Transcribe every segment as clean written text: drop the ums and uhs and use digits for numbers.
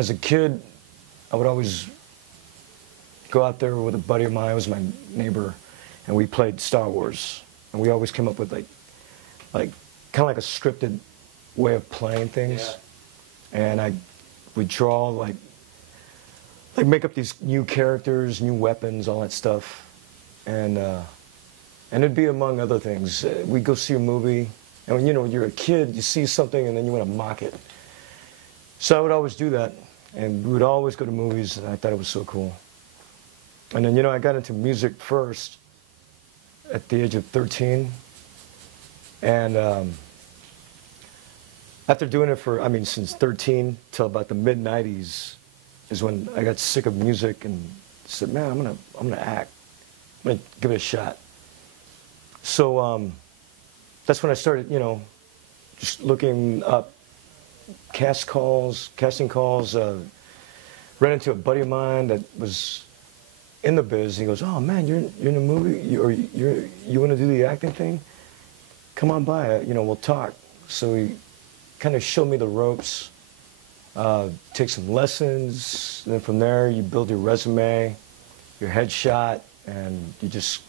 as a kid, I would always go out there with a buddy of mine, who was my neighbor, and we played Star Wars. And we always came up with like kind of like a scripted way of playing things. Yeah. And I would draw like make up these new characters, new weapons, all that stuff. And it'd be among other things. We'd go see a movie, and when, you know, you're a kid, you see something and then you want to mock it. So I would always do that, and we would always go to movies, and I thought it was so cool. And then, you know, I got into music first at the age of 13, and after doing it for, I mean, since 13 till about the mid-90s is when I got sick of music and said, man, I'm gonna act. I'm gonna give it a shot. So that's when I started, you know, just looking up casting calls. Ran into a buddy of mine that was in the biz. He goes, oh man, you're in a movie, you want to do the acting thing? Come on by, you know, we'll talk. So he kind of showed me the ropes, take some lessons, and then from there you build your resume, your headshot, and you just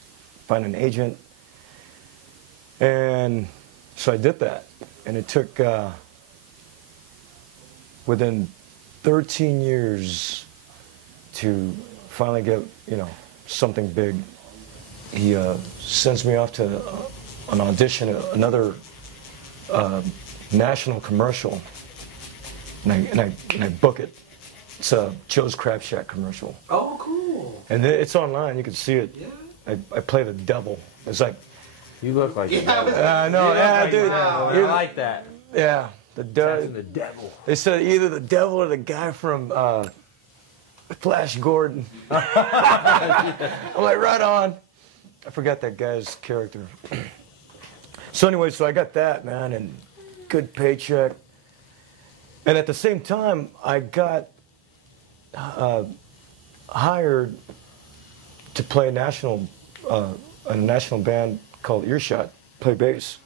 find an agent. And so I did that, and it took, within 13 years to finally get, you know, something big. He sends me off to an audition, another national commercial, and I book it. It's a Joe's Crab Shack commercial. Oh, cool. And it's online, you can see it. Yeah. I play the devil. It's like, you look like the devil. No, yeah, like dude. I like that. Yeah, the devil. They said either the devil or the guy from Flash Gordon. I'm like, right on. I forgot that guy's character. So anyway, so I got that, man, and good paycheck. And at the same time, I got hired to play a national band called Earshot, play bass.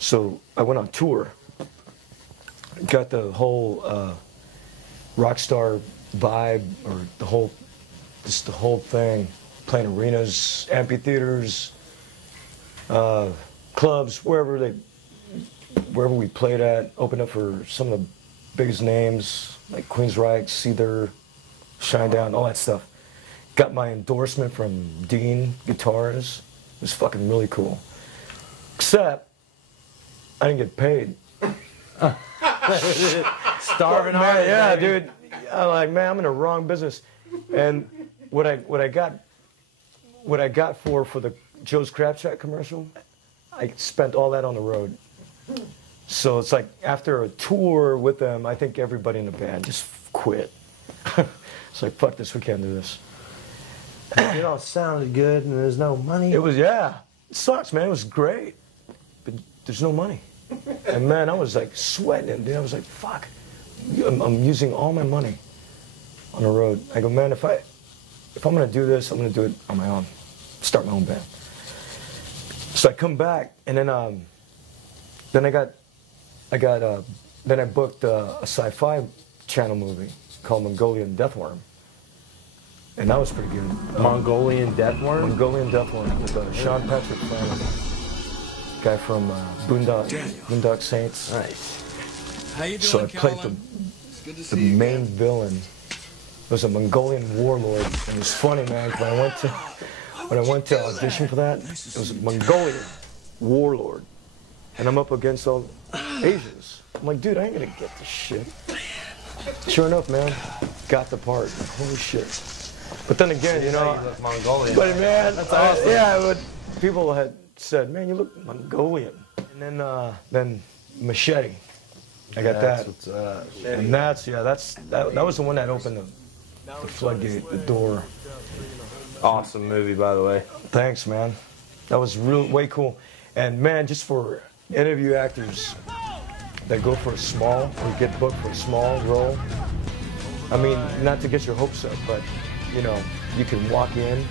So I went on tour, got the whole rock star vibe, or the whole thing, playing arenas, amphitheaters, clubs, wherever we played at, opened up for some of the biggest names like Queensryche, Seether, Shinedown, all that stuff. Got my endorsement from Dean Guitars. It was fucking really cool. Except I didn't get paid. Starving artist. Yeah, dude. I'm like, man, I'm in the wrong business. And what I got for the Joe's Crab Shack commercial, I spent all that on the road. So it's like after a tour with them, I think everybody in the band just quit. It's like, fuck this, we can't do this. It all sounded good and there's no money. It was, yeah. It sucks, man. It was great. But there's no money. And man, I was like sweating, dude. I was like, fuck. I'm using all my money on the road. I go, man, if I'm gonna do this, I'm gonna do it on my own. Start my own band. So I come back, and then I booked a sci-fi channel movie called Mongolian Deathworm. And that was pretty good. Mongolian Deathworm? Mongolian Deathworm with Sean Patrick Flannery, guy from Boondock Saints. Nice. How you doing, So I played the main villain. It was a Mongolian warlord, and it was funny, man. When I went to audition for that, it was a Mongolian warlord, and I'm up against all Asians. I'm like, dude, I ain't gonna get this shit. Sure enough, man, got the part. Holy shit. But then again, you know, Mongolian. But man, that's awesome. Yeah, but people had said, man, you look Mongolian. And then Machete. I got that. What's up. And that was the one that opened the floodgate, the door. Awesome movie, by the way. Thanks, man. That was way cool. And man, just for interview actors that go for a small, or get booked for a small role, I mean, not to get your hopes up, but you know, you can walk in,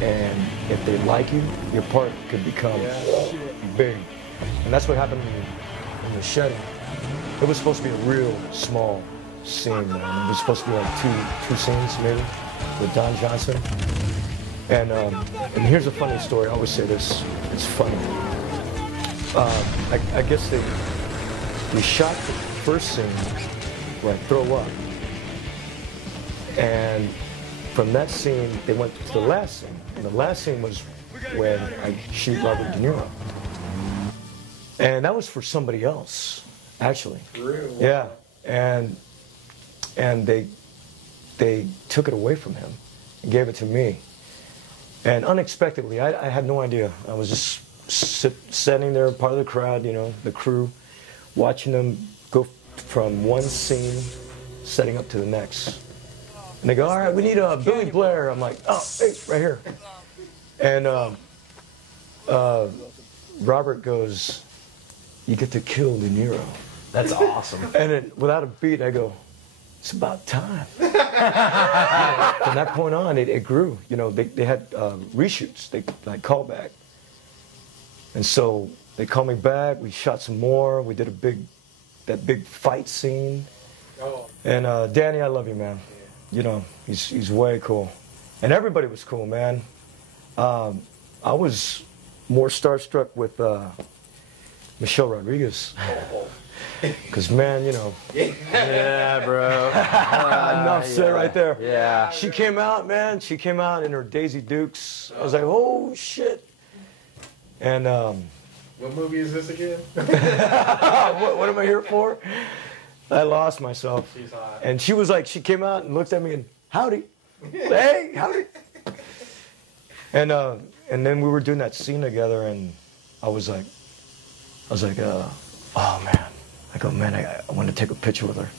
and if they like you, your part could become big. And that's what happened in Machete. It was supposed to be a real small scene, man. It was supposed to be like two scenes maybe with Don Johnson. And here's a funny story. I always say this. It's funny. I guess we shot the first scene where I throw up, and from that scene they went to the last scene. And the last scene was when I shoot Robert De Niro, and that was for somebody else, actually. Really? Yeah, and they took it away from him and gave it to me. And unexpectedly, I had no idea. I was just standing there, part of the crowd, you know, the crew, watching them go from one scene, setting up to the next. And they go, all right, we need a Billy Blair. I'm like, oh, hey, right here. And Robert goes, you get to kill De Niro. That's awesome. And then without a beat, I go, it's about time. From that point on, it grew. You know, they had reshoots, like callback. And so they called me back. We shot some more. We did that big fight scene. Oh. And Danny, I love you, man. You know, he's way cool. And everybody was cool, man. I was more starstruck with Michelle Rodriguez. Because, man, you know. Yeah, bro. Enough said right there. Yeah. She came out, man. She came out in her Daisy Dukes. I was like, oh, shit. And, what movie is this again? what am I here for? I lost myself. She's hot. And she was like, she came out and looked at me and, howdy. Hey, howdy. And then we were doing that scene together, and I was like, oh, man. I go, man, I want to take a picture with her.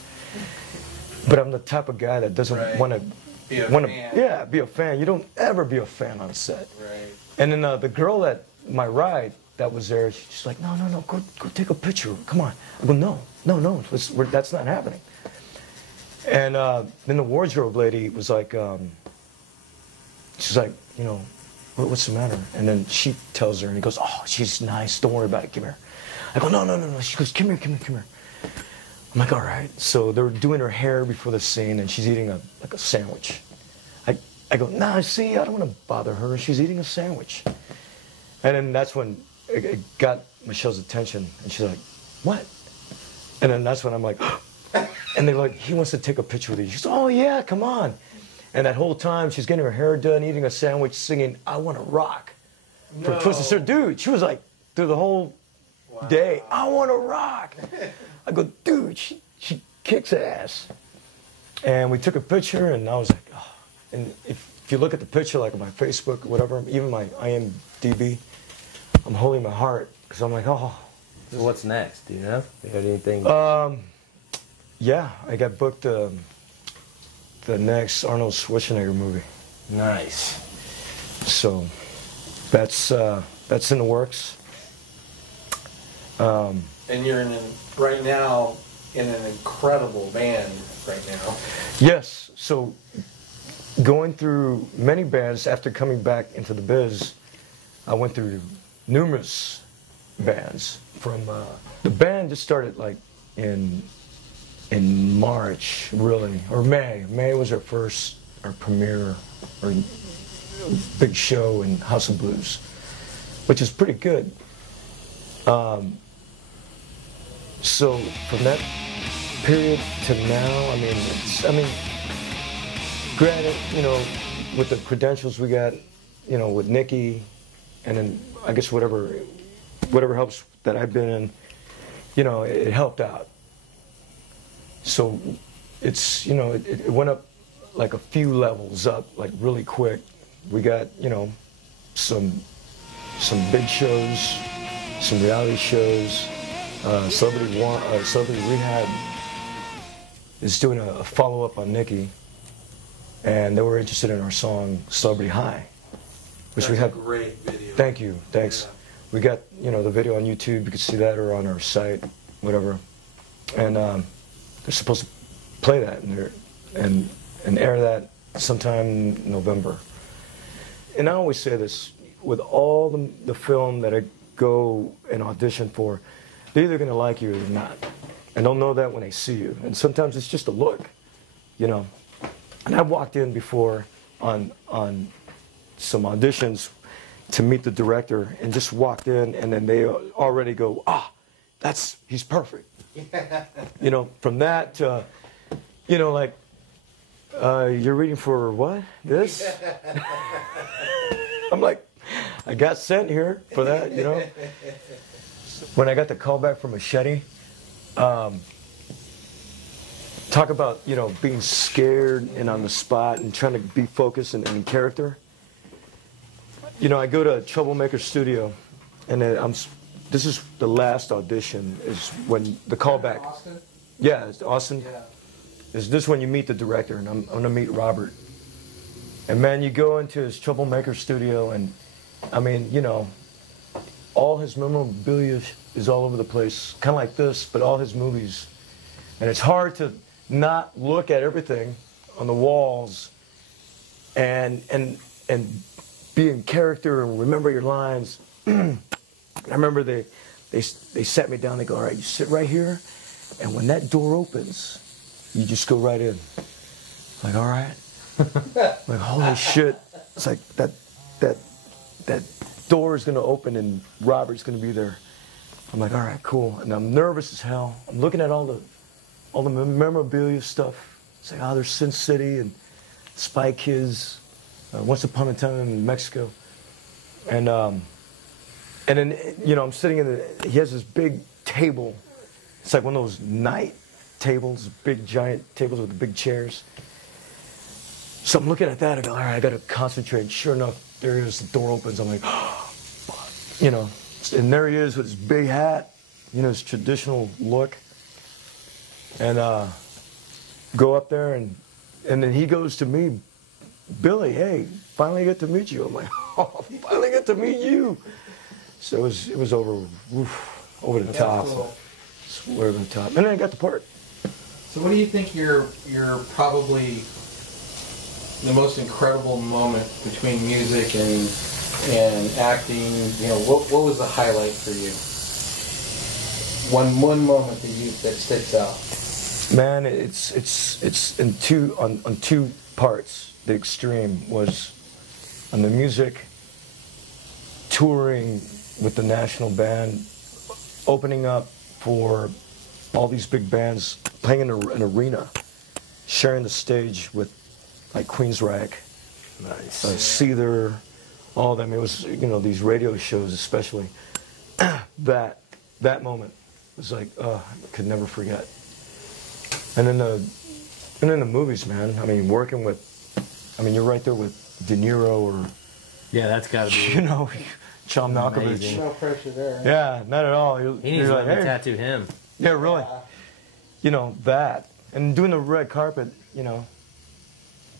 But I'm the type of guy that doesn't want to be a fan. Yeah, be a fan. You don't ever be a fan on set. Right. And then the girl that my ride that was there, she's like, no, go take a picture. Come on. I go, no, that's not happening. And then the wardrobe lady was like, she's like, you know, what's the matter? And then she tells her, and he goes, oh, she's nice. Don't worry about it. Give her. I go, no. She goes, come here. I'm like, all right. So they were doing her hair before the scene, and she's eating a sandwich. I go, nah, see, I don't want to bother her. She's eating a sandwich. And then that's when it got Michelle's attention, and she's like, what? And then that's when I'm like, and they're like, he wants to take a picture with you. She goes, oh, yeah, come on. And that whole time, she's getting her hair done, eating a sandwich, singing, I Want to Rock. For Twisted Sister. Dude, she was like, through the whole day, I want to rock. I go, dude, she kicks ass. And we took a picture, and I was like, oh. And if you look at the picture, like on my Facebook or whatever, even my IMDb, I'm holding my heart, because I'm like, oh. So what's next? Do you know? You got anything? Yeah, I got booked the next Arnold Schwarzenegger movie. Nice. So that's in the works. And you're right now in an incredible band right now. Yes. So going through many bands after coming back into the biz, I went through numerous bands. From the band just started like in March, really, or May. May was our premiere, or big show in House of Blues, which is pretty good. So from that period to now, I mean, granted, you know, with the credentials we got, you know, with Nikki, and then I guess whatever helps that I've been in, you know, it helped out. So it's, you know, it went up like a few levels up, like really quick. We got, you know, some big shows, some reality shows. Celebrity Rehab is doing a follow-up on Nikki, and they were interested in our song Celebrity High, which That's we have. A great video. Thank you, thanks. Yeah. We got, you know, the video on YouTube. You can see that, or on our site, whatever. And they're supposed to play that and air that sometime in November. And I always say this, with all the film that I go and audition for, they're either going to like you or not. and they'll know that when they see you. And sometimes it's just a look, you know. And I've walked in before on some auditions to meet the director, and just walked in, and then they already go, he's perfect. You know, from that to, you know, like, you're reading for what? This? I'm like, I got sent here for that, you know. When I got the call back from Machete, talk about, you know, being scared and on the spot and trying to be focused and in character. You know, I go to Troublemaker Studio, and this is the last audition, is when the callback. Austin? Yeah, it's Austin. Yeah. Is this when you meet the director, and I'm gonna meet Robert. And man, you go into his Troublemaker Studio, and I mean, you know, all his memorabilia is all over the place, kind of like this, but all his movies. And it's hard to not look at everything on the walls and be in character and remember your lines. I remember they sat me down. They go, all right, you sit right here, and when that door opens, you just go right in. Like, all right. Like, holy shit. It's like that door is gonna open and Robert's gonna be there. I'm like, all right, cool. And I'm nervous as hell. I'm looking at all the memorabilia stuff. It's like, there's Sin City and Spy Kids, Once Upon a Time in Mexico. And then, you know, I'm sitting he has this big table. It's like one of those night tables, big giant tables with the big chairs. So I'm looking at that, I go, all right, I gotta concentrate. Sure enough, there he is, the door opens. I'm like, you know, and there he is with his big hat, you know, his traditional look. And go up there, and then he goes to me, Billy, hey, finally get to meet you. I'm like, oh, finally get to meet you. So it was over the top. Cool. Over the top. And then I got the part. So what do you think you're probably the most incredible moment between music and acting? You know, what was the highlight for you? One moment that sticks out. Man, it's on two parts. The extreme was on the music, touring with the national band, opening up for all these big bands, playing in an arena, sharing the stage with like Queensryche, Nice. Seether, all of them. It was, you know, these radio shows especially. that moment was like, I could never forget. And then the movies, man. I mean, working with, you're right there with De Niro or, Yeah, that's gotta be. you know, John Malkovich. Amazing. No pressure there. Yeah, not at all. He needs you're to like, let me hey. tattoo him. Yeah, really. You know, that. And doing the red carpet, you know,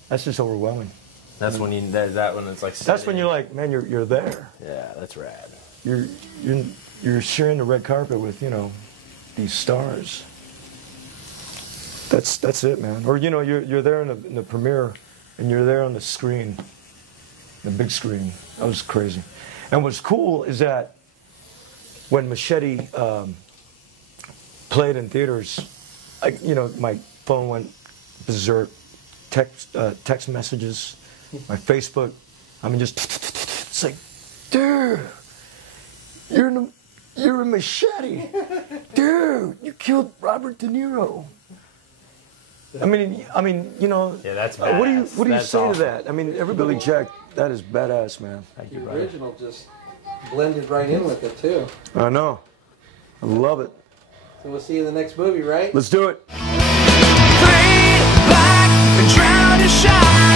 that's just overwhelming. That's when is that when it's like. That's when you're like, man, you're there. Yeah, that's rad. You're sharing the red carpet with, you know, these stars. That's it, man. Or, you know, you're there in the premiere, and you're there on the screen, the big screen. That was crazy. And what's cool is that when Machete played in theaters, you know, my phone went berserk. Text messages, my Facebook. It's like, dude, you're a Machete, dude. You killed Robert De Niro. I mean, you know. Yeah, that's what do you That's say awesome. to that? I mean, everybody, Jack, that is badass, man. Thank you, The brother. original just blended right in with it too. I know. I love it. So we'll see you in the next movie, right? Let's do it. Fade back and drown to shine.